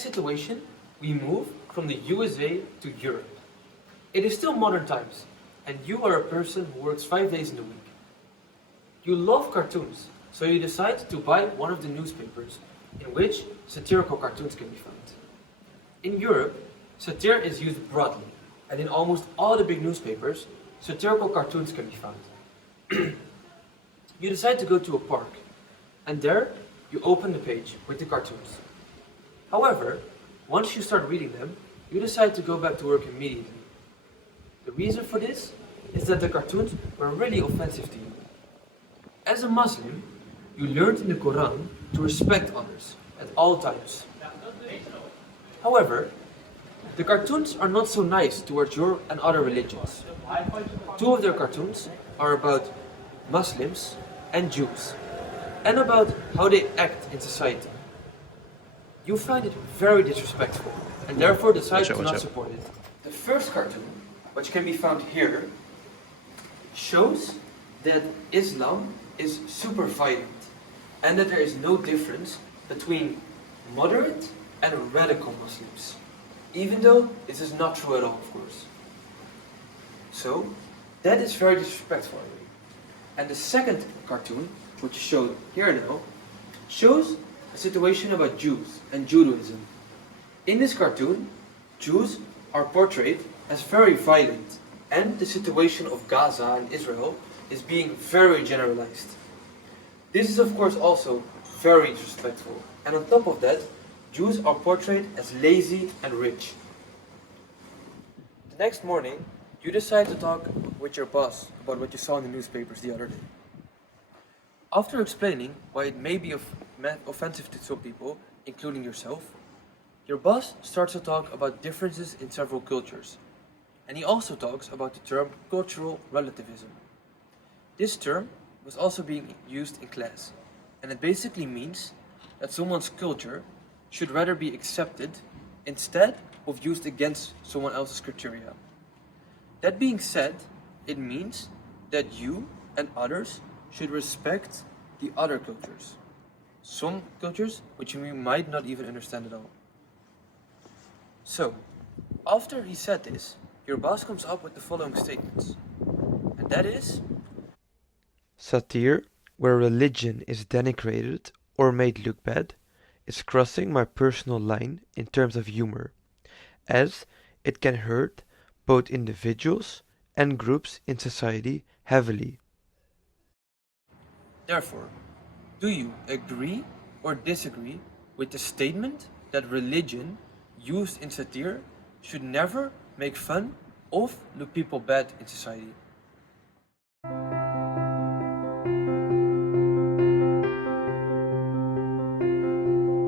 next situation, we move from the USA to Europe. It is still modern times, and you are a person who works 5 days in the week. You love cartoons, so you decide to buy one of the newspapers in which satirical cartoons can be found. In Europe, satire is used broadly, and in almost all the big newspapers, satirical cartoons can be found. You decide to go to a park, and there you open the page with the cartoons. However, once you start reading them, you decide to go back to work immediately. The reason for this is that the cartoons were really offensive to you. As a Muslim, you learned in the Quran to respect others at all times. However, the cartoons are not so nice towards your and other religions. Two of their cartoons are about Muslims and Jews, and about how they act in society. You find it very disrespectful, and therefore decide to not support it. The first cartoon, which can be found here, shows that Islam is super violent, and that there is no difference between moderate and radical Muslims, even though this is not true at all, of course. So, that is very disrespectful. And the second cartoon, which is shown here now, shows a situation about Jews and Judaism. In this cartoon, Jews are portrayed as very violent, and the situation of Gaza and Israel is being very generalized. This is of course also very disrespectful, and on top of that, Jews are portrayed as lazy and rich. The next morning, you decide to talk with your boss about what you saw in the newspapers the other day. After explaining why it may be offensive to some people, including yourself, your boss starts to talk about differences in several cultures, and he also talks about the term cultural relativism. This term was also being used in class, and it basically means that someone's culture should rather be accepted instead of used against someone else's criteria. That being said, it means that you and others should respect the other cultures. Some cultures which we might not even understand at all. So, after he said this, your boss comes up with the following statements. And that is: Satire, where religion is denigrated or made look bad, is crossing my personal line in terms of humor, as it can hurt both individuals and groups in society heavily. Therefore, do you agree or disagree with the statement that religion used in satire should never make fun of look people bad in society?